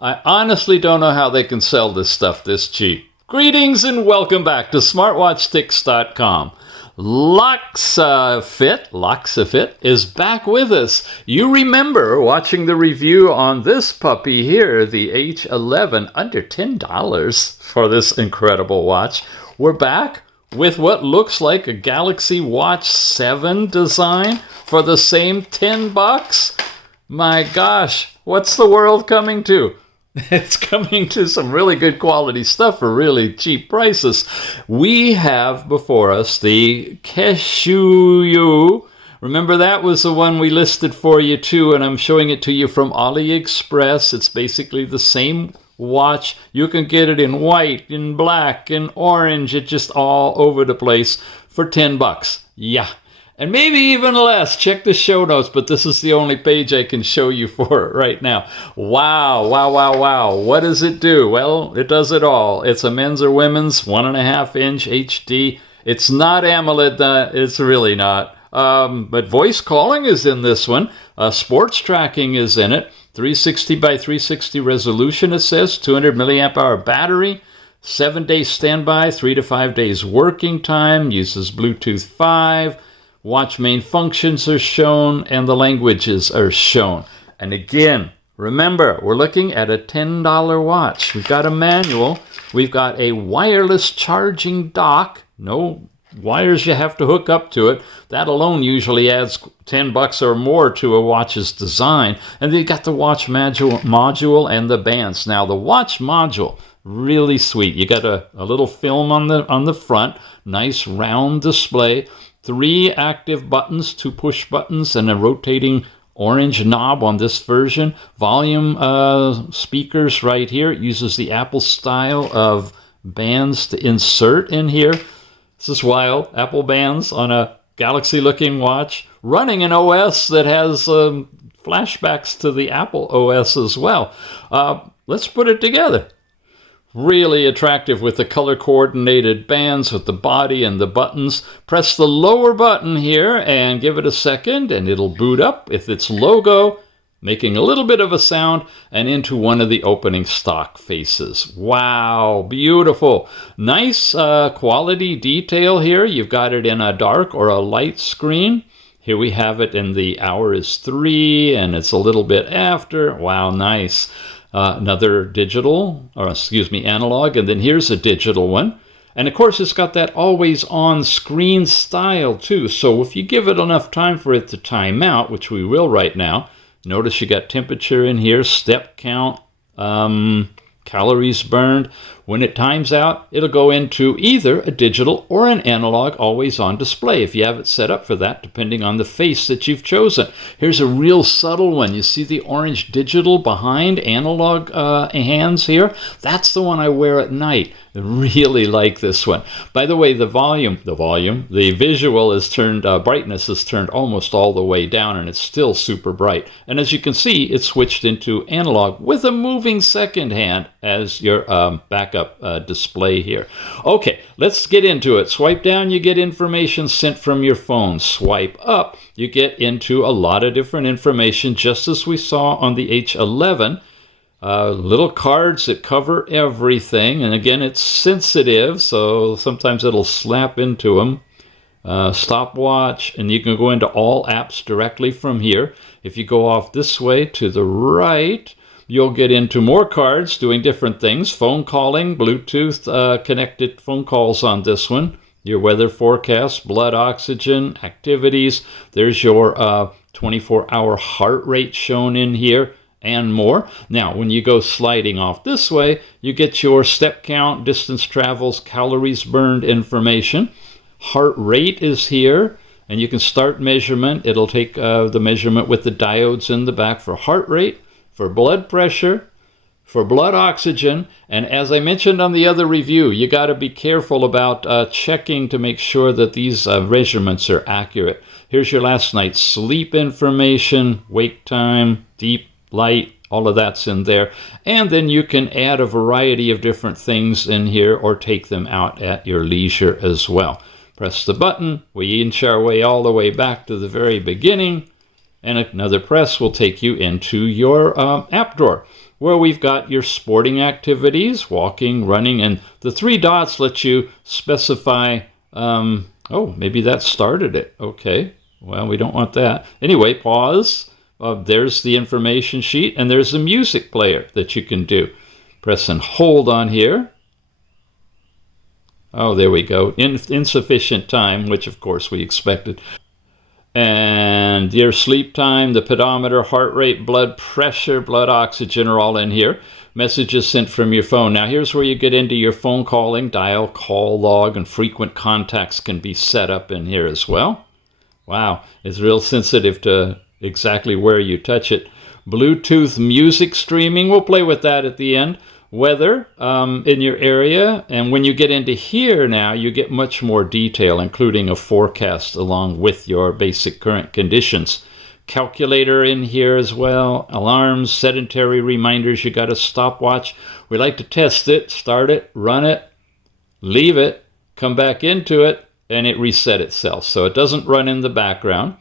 I honestly don't know how they can sell this stuff this cheap. Greetings and welcome back to SmartWatchTix.com. LAXASFIT is back with us. You remember watching the review on this puppy here, the H11, under $10 for this incredible watch. We're back with what looks like a Galaxy Watch 7 design for the same $10. My gosh, what's the world coming to? It's coming to some really good quality stuff for really cheap prices. We have before us the KESHUYOU. Remember, that was the one we listed for you too, and I'm showing it to you from AliExpress. It's basically the same watch. You can get it in white, in black, in orange. It's just all over the place for $10. Yeah. And maybe even less. Check the show notes, but this is the only page I can show you for it right now. Wow, wow, wow, wow. What does it do? Well, it does it all. It's a men's or women's 1.5-inch HD. It's not AMOLED. It's really not. But voice calling is in this one. Sports tracking is in it. 360 by 360 resolution, it says. 200 milliamp hour battery. 7-day standby. 3 to 5 days working time. Uses Bluetooth 5. Watch main functions are shown, and the languages are shown. And again, remember, we're looking at a $10 watch. We've got a manual. We've got a wireless charging dock. No wires you have to hook up to it. That alone usually adds $10 or more to a watch's design. And then you've got the watch module and the bands. Now, the watch module, really sweet. You got a little film on the front, nice round display. 3 active buttons, 2 push buttons, and a rotating orange knob on this version. Volume speakers right here. It uses the Apple style of bands to insert in here. This is wild. Apple bands on a Galaxy-looking watch, running an OS that has flashbacks to the Apple OS as well. Let's put it together. Really attractive with the color-coordinated bands with the body and the buttons. Press the lower button here and give it a second, and it'll boot up with its logo, making a little bit of a sound, and into one of the opening stock faces. Wow, beautiful. Nice quality detail here. You've got it in a dark or a light screen. Here we have it in the hour is 3, and it's a little bit after. Wow, nice. Another digital, or excuse me, analog, and then here's a digital one. And of course, it's got that always on screen style too. So if you give it enough time for it to time out, which we will right now, notice you got temperature in here, step count, calories burned. When it times out, it'll go into either a digital or an analog always on display if you have it set up for that, depending on the face that you've chosen. Here's a real subtle one. You see the orange digital behind analog hands here? That's the one I wear at night. I really like this one. By the way, the visual is turned, brightness is turned almost all the way down, and it's still super bright. And as you can see, it's switched into analog with a moving second hand as your backup display here. Okay, let's get into it. Swipe down, you get information sent from your phone. Swipe up, you get into a lot of different information, just as we saw on the H11. Little cards that cover everything, and again, it's sensitive, so sometimes it'll slap into them. Stopwatch, and you can go into all apps directly from here. If you go off this way to the right, you'll get into more cards doing different things. Phone calling, Bluetooth connected phone calls on this one. Your weather forecast, blood oxygen, activities. There's your 24-hour heart rate shown in here, and more. Now, when you go sliding off this way, you get your step count, distance travels, calories burned information. Heart rate is here, and you can start measurement. It'll take the measurement with the diodes in the back for heart rate, for blood pressure, for blood oxygen, and as I mentioned on the other review, you got to be careful about checking to make sure that these measurements are accurate. Here's your last night's sleep information, wake time, deep, light, all of that's in there. And then you can add a variety of different things in here or take them out at your leisure as well. Press the button, we inch our way all the way back to the very beginning, and another press will take you into your app drawer. where we've got your sporting activities, walking, running, and the 3 dots let you specify, oh, maybe that started it. Okay, well, we don't want that. Anyway, pause. There's the information sheet, and there's a music player that you can do. Press and hold on here. Oh, there we go. Insufficient time, which of course we expected. And your sleep time, the pedometer, heart rate, blood pressure, blood oxygen are all in here. Messages sent from your phone. Now here's where you get into your phone calling. Dial, call log, and frequent contacts can be set up in here as well. Wow, it's real sensitive to exactly where you touch it. Bluetooth music streaming, we'll play with that at the end. Weather in your area, and when you get into here now, you get much more detail, including a forecast along with your basic current conditions. Calculator in here as well, alarms, sedentary reminders. You got a stopwatch. We like to test it, start it, run it, leave it, come back into it, and it reset itself. So it doesn't run in the background.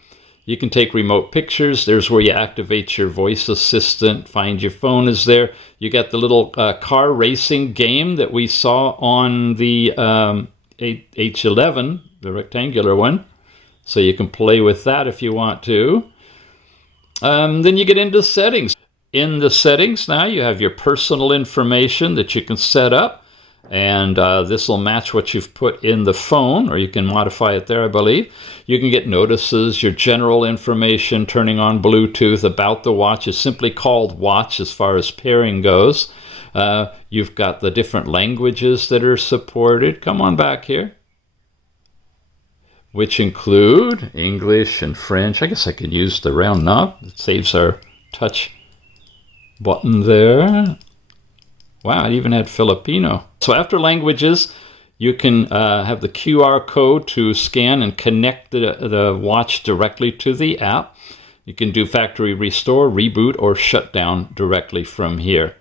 You can take remote pictures. There's where you activate your voice assistant. Find your phone is there. You got the little car racing game that we saw on the H11, the rectangular one. So you can play with that if you want to. Then you get into settings. In the settings now, you have your personal information that you can set up. And this will match what you've put in the phone, or you can modify it there, I believe. You can get notices, your general information, turning on Bluetooth, about the watch is simply called watch as far as pairing goes. You've got the different languages that are supported. Come on back here. Which include English and French. I guess I could use the round knob. It saves our touch button there. Wow, it even had Filipino. So after languages, you can have the QR code to scan and connect the watch directly to the app. You can do factory restore, reboot, or shut down directly from here.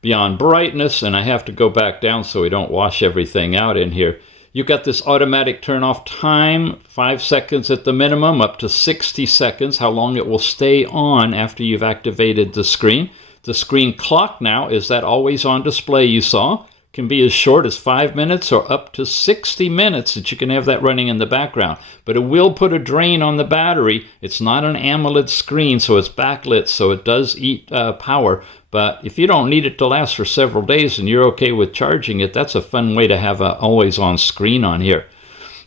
Beyond brightness, and I have to go back down so we don't wash everything out in here. You've got this automatic turn off time, 5 seconds at the minimum, up to 60 seconds, how long it will stay on after you've activated the screen. The screen clock now is that always on display you saw. Can be as short as 5 minutes or up to 60 minutes that you can have that running in the background. But it will put a drain on the battery. It's not an AMOLED screen, so it's backlit, so it does eat power. But if you don't need it to last for several days and you're okay with charging it, that's a fun way to have an always-on screen on here.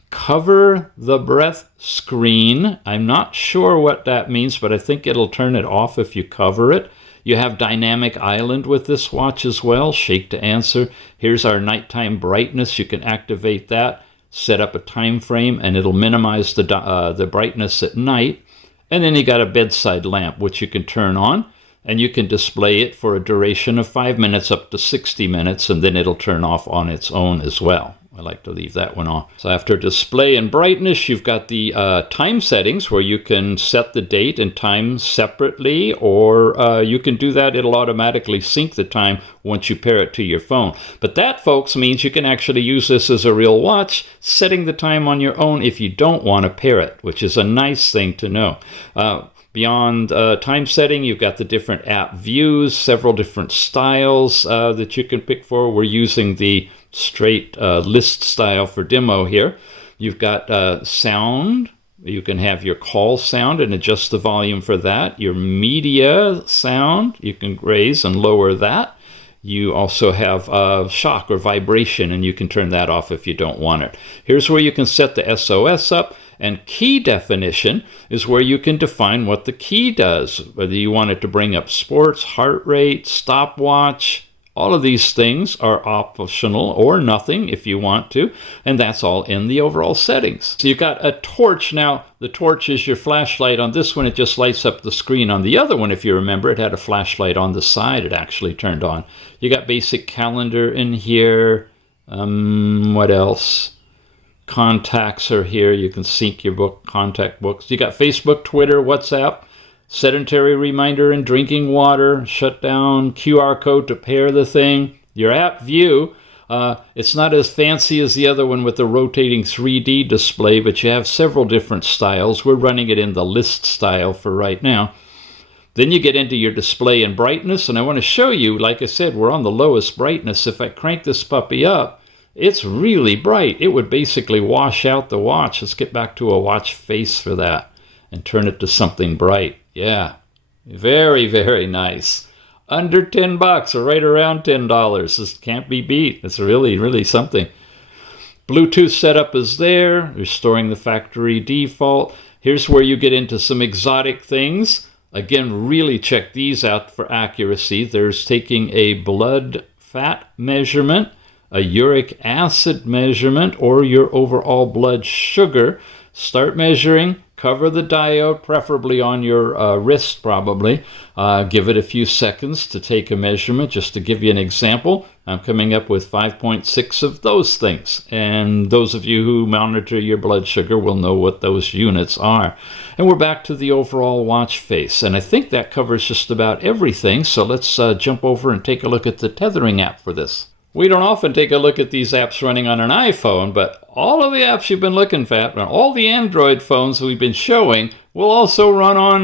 Cover the breath screen. I'm not sure what that means, but I think it'll turn it off if you cover it. You have dynamic island with this watch as well. Shake to answer. Here's our nighttime brightness. You can activate that, set up a time frame, and it'll minimize the brightness at night. And then you got a bedside lamp, which you can turn on, and you can display it for a duration of 5 minutes up to 60 minutes, and then it'll turn off on its own as well. I like to leave that one off. So after display and brightness, you've got the time settings where you can set the date and time separately, or you can do that. It'll automatically sync the time once you pair it to your phone. But that, folks, means you can actually use this as a real watch, setting the time on your own if you don't want to pair it, which is a nice thing to know. Beyond time setting, you've got the different app views, several different styles that you can pick for. We're using the straight list style for demo here. You've got sound. You can have your call sound and adjust the volume for that. Your media sound, you can raise and lower that. You also have shock or vibration, and you can turn that off if you don't want it. Here's where you can set the SOS up. And key definition is where you can define what the key does, whether you want it to bring up sports, heart rate, stopwatch. All of these things are optional or nothing if you want to, and that's all in the overall settings. So you've got a torch. Now, the torch is your flashlight. On this one, it just lights up the screen. On the other one, if you remember, it had a flashlight on the side. It actually turned on. You got basic calendar in here. What else? Contacts are here. You can sync your contact books. You got Facebook, Twitter, WhatsApp, sedentary reminder and drinking water, shutdown, QR code to pair the thing. Your app view, it's not as fancy as the other one with the rotating 3D display, but you have several different styles. We're running it in the list style for right now. Then you get into your display and brightness, and I want to show you, like I said, we're on the lowest brightness. If I crank this puppy up, it's really bright. It would basically wash out the watch. Let's get back to a watch face for that and turn it to something bright. Yeah, very, very nice. Under 10 bucks or right around $10. This can't be beat. It's really, really something. Bluetooth setup is there. Restoring the factory default. Here's where you get into some exotic things. Again, really check these out for accuracy. There's taking a blood fat measurement, a uric acid measurement, or your overall blood sugar. Start measuring. Cover the diode, preferably on your wrist probably. Give it a few seconds to take a measurement. Just to give you an example, I'm coming up with 5.6 of those things. And those of you who monitor your blood sugar will know what those units are. And we're back to the overall watch face. And I think that covers just about everything. So let's jump over and take a look at the tethering app for this. We don't often take a look at these apps running on an iPhone, but all of the apps you've been looking at, and all the Android phones we've been showing, will also run on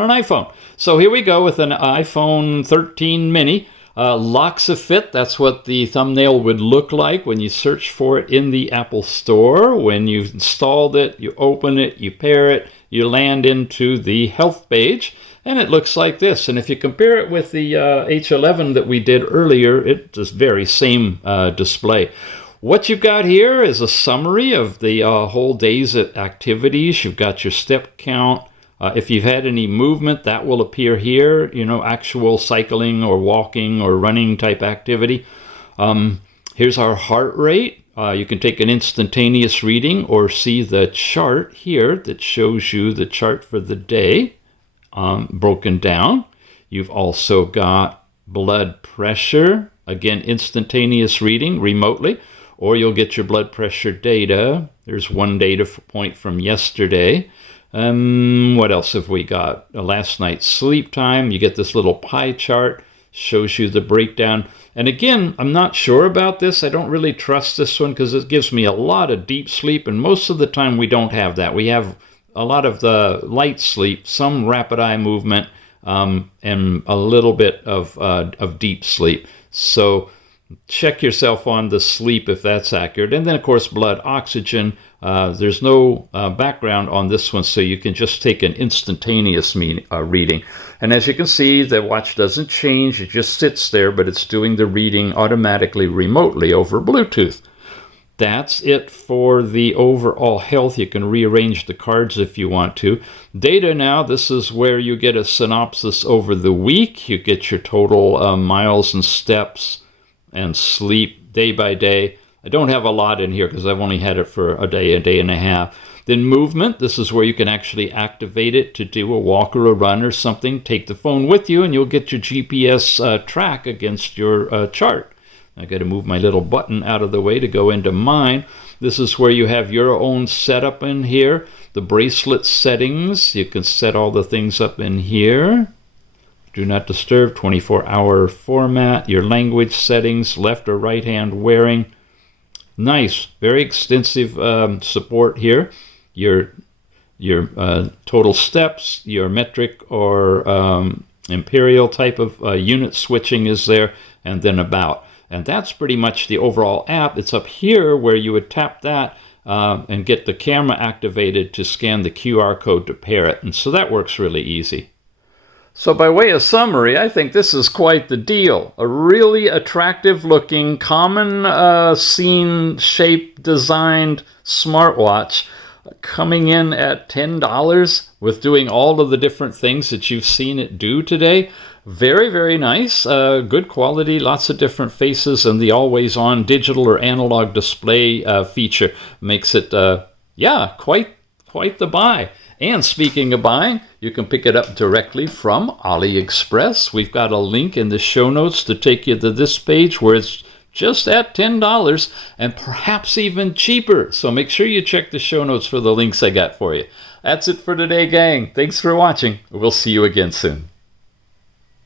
an iPhone. So here we go with an iPhone 13 mini. LAXASFIT, that's what the thumbnail would look like when you search for it in the Apple Store. When you've installed it, you open it, you pair it, you land into the health page. And it looks like this. And if you compare it with the H11 that we did earlier, it's the very same display. What you've got here is a summary of the whole day's activities. You've got your step count. If you've had any movement, that will appear here. You know, actual cycling or walking or running type activity. Here's our heart rate. You can take an instantaneous reading or see the chart here that shows you the chart for the day. Broken down. You've also got blood pressure, again instantaneous reading remotely, or you'll get your blood pressure data. There's one data point from yesterday. What else have we got? Last night's sleep time. You get this little pie chart, shows you the breakdown. And again, I'm not sure about this. I don't really trust this one because it gives me a lot of deep sleep, and most of the time we don't have that. We have a lot of the light sleep, some rapid eye movement, and a little bit of deep sleep. So check yourself on the sleep if that's accurate. And then, of course, blood oxygen. There's no background on this one, so you can just take an instantaneous reading. And as you can see, the watch doesn't change. It just sits there, but it's doing the reading automatically remotely over Bluetooth. That's it for the overall health. You can rearrange the cards if you want to. Data now, this is where you get a synopsis over the week. You get your total miles and steps and sleep day by day. I don't have a lot in here because I've only had it for a day and a half. Then movement, this is where you can actually activate it to do a walk or a run or something. Take the phone with you and you'll get your GPS track against your chart. I got to move my little button out of the way to go into mine. This is where you have your own setup in here. The bracelet settings, you can set all the things up in here. Do not disturb, 24-hour format, your language settings, left or right hand wearing. Nice, very extensive support here. Your total steps, your metric or imperial type of unit switching is there, and then about. And that's pretty much the overall app. It's up here where you would tap that and get the camera activated to scan the QR code to pair it. And so that works really easy. So by way of summary, I think this is quite the deal. A really attractive looking, common scene shape designed smartwatch coming in at $10 with doing all of the different things that you've seen it do today. Very, very nice, good quality, lots of different faces, and the always-on digital or analog display feature makes it, quite the buy. And speaking of buying, you can pick it up directly from AliExpress. We've got a link in the show notes to take you to this page where it's just at $10 and perhaps even cheaper. So make sure you check the show notes for the links I got for you. That's it for today, gang. Thanks for watching. We'll see you again soon.